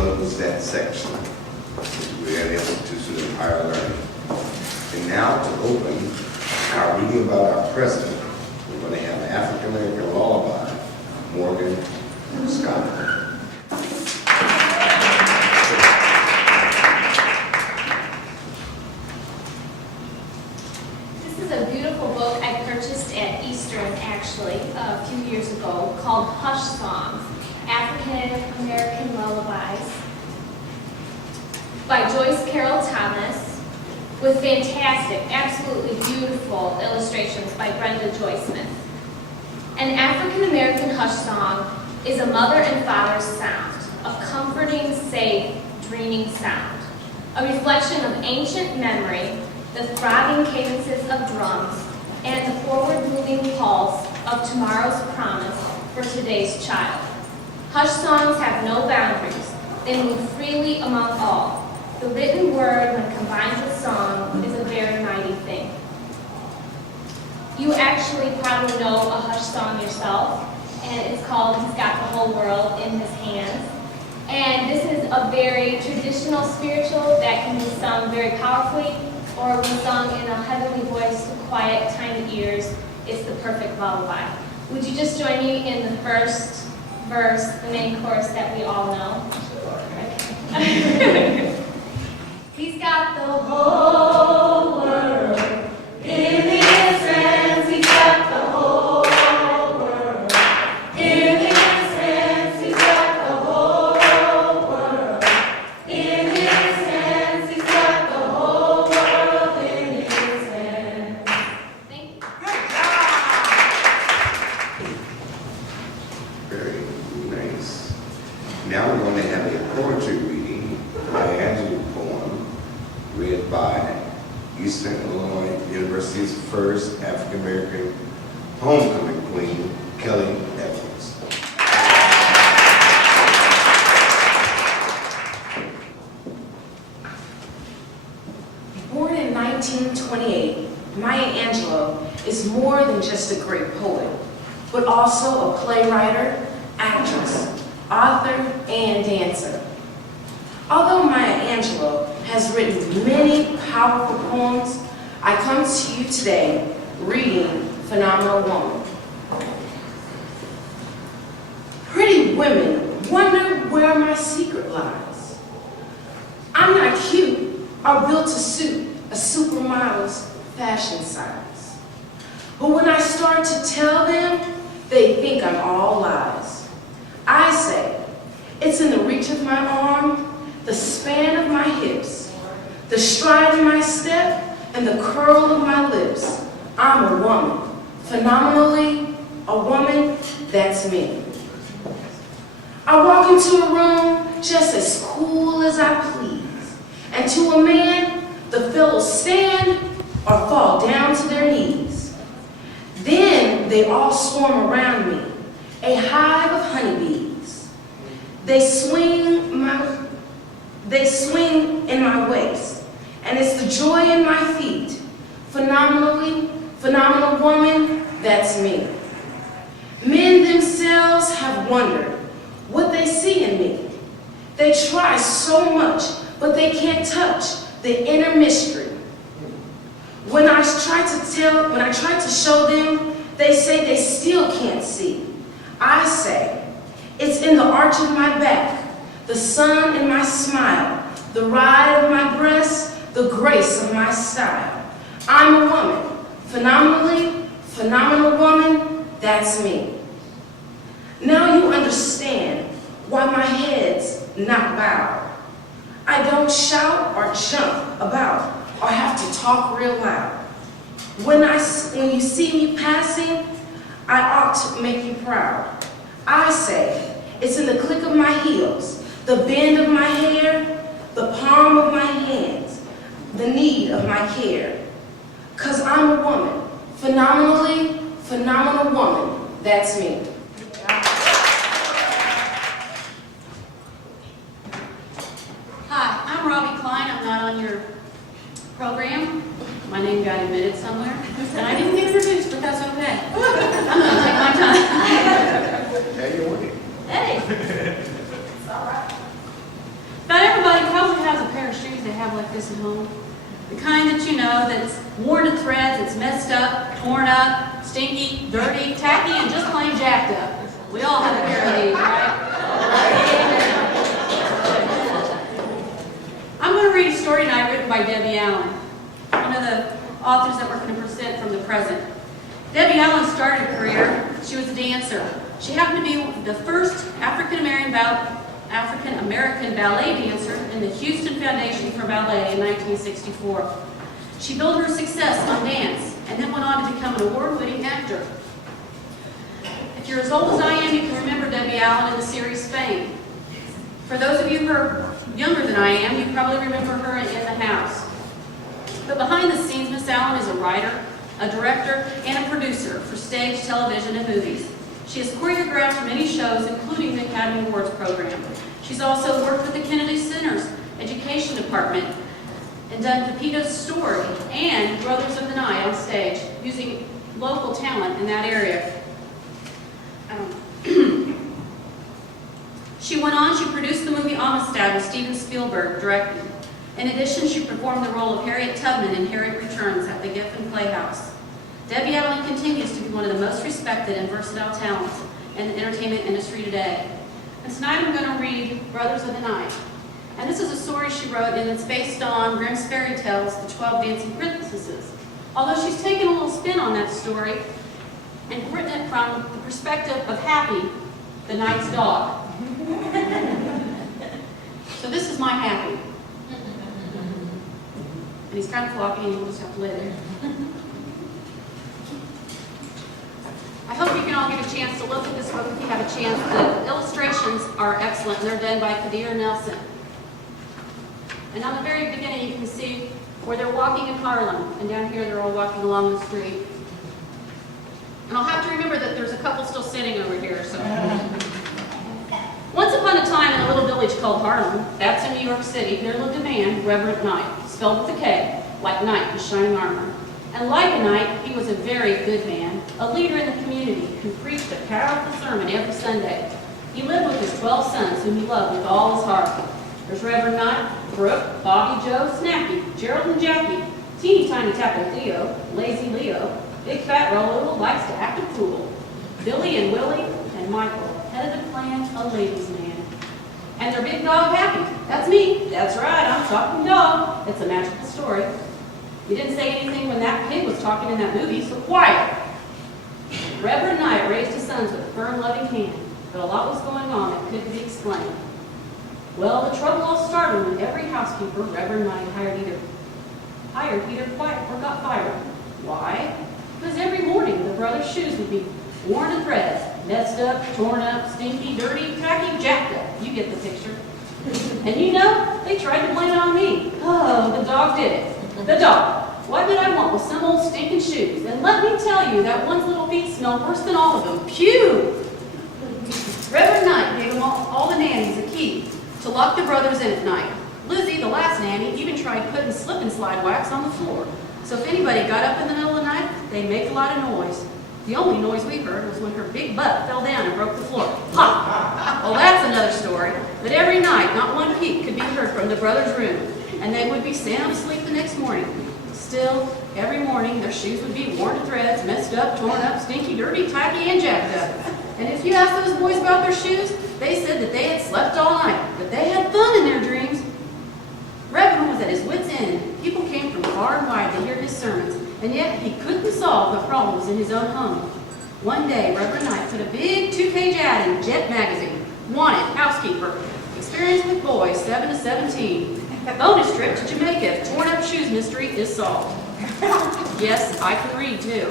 close that section. We had institutions of higher learning. And now to open our reading about our president, we're going to have African American lullaby, Morgan Scott. A beautiful book I purchased at Eastern, actually, a few years ago, called Hush Songs, African American Lullabies, by Joyce Carol Thomas, with fantastic, absolutely beautiful illustrations by Brenda Joy Smith. An African American hush song is a mother and father's sound, a comforting, safe, dreaming sound, a reflection of ancient memory, the throbbing cadences of drums, and the forward-moving pulse of tomorrow's promise for today's child. Hush songs have no boundaries. They move freely among all. The written word, when combined with song, is a very mighty thing. You actually probably know a hush song yourself, and it's called He's Got the Whole World in His Hands. And this is a very traditional spiritual that can be sung very powerfully, or when sung in a heavenly voice to quiet tiny ears. It's the perfect lullaby. Would you just join me in the first verse, the main chorus that we all know? Okay. He's got the whole world in his hands. He's got the whole world in his hands. He's got the whole world in his hands. He's got the whole world in his hands. Thank you. Very nice. Now we're going to have a poetry reading by Angela poem read by Eastern Illinois University's first African American homecoming queen, Kelly Evans. Born in 1928, Maya Angelou is more than just a great poet, but also a playwright, actress, author, and dancer. Although Maya Angelou has written many powerful poems, I come to you today reading Phenomenal Woman. Pretty women wonder where my secret lies. I'm not cute or built to suit a supermodel's fashion size. But when I start to tell them, they think I'm all lies. I say, it's in the reach of my arm, the span of my hips, the stride of my step, and the curl of my lips. I'm a woman. Phenomenally, a woman, that's me. I walk into a room just as cool as I please. And to a man, the fellows stand or fall down to their knees. Then they all swarm around me, a hive of honeybees. They swing in my waist, and it's the joy in my feet. Phenomenal woman, that's me. Men themselves have wondered what they see in me. They try so much, but they can't touch the inner mystery. When I try to show them, they say they still can't see. I say, it's in the arch of my back, the sun in my smile, the ride of my breast, the grace of my style. I'm a woman. Phenomenal woman, that's me. Now you understand why my head's not bowed. I don't shout or jump about or have to talk real loud. When you see me passing, I ought to make you proud. I say, it's in the click of my heels, the bend of my hair, the palm of my hands, the need of my care. 'Cause I'm a woman, phenomenal woman, that's me. Hi, I'm Robbie Klein. I'm not on your program. My name got admitted somewhere, and I didn't get introduced, but that's okay. I'm going to take my time. How you working? Hey. It's all right. this at home? The kind that you know that's worn to threads, it's messed up, torn up, stinky, dirty, tacky, and just plain jacked up. We all have a pair of these, right? I'm going to read a story tonight written by Debbie Allen, one of the authors that we're going to present from the present. Debbie Allen started a career. She was a dancer. She happened to be the first African-American ballet dancer in the Houston Foundation for Ballet in 1964. She built her success on dance and then went on to become an award-winning actor. If you're as old as I am, you can remember Debbie Allen in the series Fame. For those of you who are younger than I am, you probably remember her in The House. But behind the scenes, Miss Allen is a writer, a director, and a producer for stage, television, and movies. She has choreographed many shows, including the Academy Awards program. She's also worked with the Kennedy Center's Education Department and done Pepito's Story and Brothers of the Night on stage, using local talent in that area. She went on, she produced the movie Amistad with Steven Spielberg directing. In addition, she performed the role of Harriet Tubman in Harriet Returns at the Giffen Playhouse. Debbie Allen continues to be one of the most respected and versatile talents in the entertainment industry today. And tonight I'm going to read Brothers of the Night. And this is a story she wrote, and it's based on Grimm's fairy tales, The 12 Dancing Princesses. Although she's taken a little spin on that story and written it from the perspective of Happy, the knight's dog. So this is my Happy. And he's kind of floppy, and we'll just have to let him. I hope you can all get a chance to look at this book if you have a chance. The illustrations are excellent, and they're done by Kadir Nelson. And on the very beginning, you can see where they're walking in Harlem, and down here they're all walking along the street. And I'll have to remember that there's a couple still sitting over here. So, once upon a time in a little village called Harlem, that's in New York City, there lived a man, Reverend Knight, spelled with a K, like knight in shining armor. And like a knight, he was a very good man, a leader in the community who preached a powerful sermon every Sunday. He lived with his 12 sons, whom he loved with all his heart. There's Reverend Knight, Brooke, Bobby, Joe, Snappy, Gerald and Jackie, teeny tiny Taco Theo, Lazy Leo, Big Fat Rollo who likes to act a fool, Billy and Willie, and Michael, head of the clan, a ladies' man. And their big dog, Happy. That's me. That's right, I'm talking dog. It's a magical story. You didn't say anything when that pig was talking in that movie, so quiet. Reverend Knight raised his sons with a firm, loving hand, but a lot was going on that couldn't be explained. Well, the trouble all started when every housekeeper Reverend Knight hired either quit or got fired. Why? Because every morning the brothers' shoes would be worn to threads, messed up, torn up, stinky, dirty, tacky, jacked up. You get the picture. And you know, they tried to blame it on me. Oh, the dog did it. The dog. What did I want with some old stinking shoes? And let me tell you, that one's little feet smell worse than all of them. Phew! Reverend Knight gave them all the nannies a key to lock the brothers in at night. Lizzie, the last nanny, even tried putting slip and slide wax on the floor. So if anybody got up in the middle of the night, they'd make a lot of noise. The only noise we heard was when her big butt fell down and broke the floor. Ha! Well, that's another story. But every night, not one peep could be heard from the brothers' room, and they would be sound asleep the next morning. Still, every morning, their shoes would be worn to threads, messed up, torn up, stinky, dirty, tacky, and jacked up. And if you asked those boys about their shoes, they said that they had slept all night, but they had fun in their dreams. Reverend was at his wit's end. People came from far and wide to hear his sermons, and yet he couldn't solve the problems in his own home. One day, Reverend Knight put a big 2-page ad in Jet magazine. Wanted, housekeeper, experience with boys 7 to 17. Bonus trip to Jamaica if torn up shoes mystery is solved. Yes, I can read too.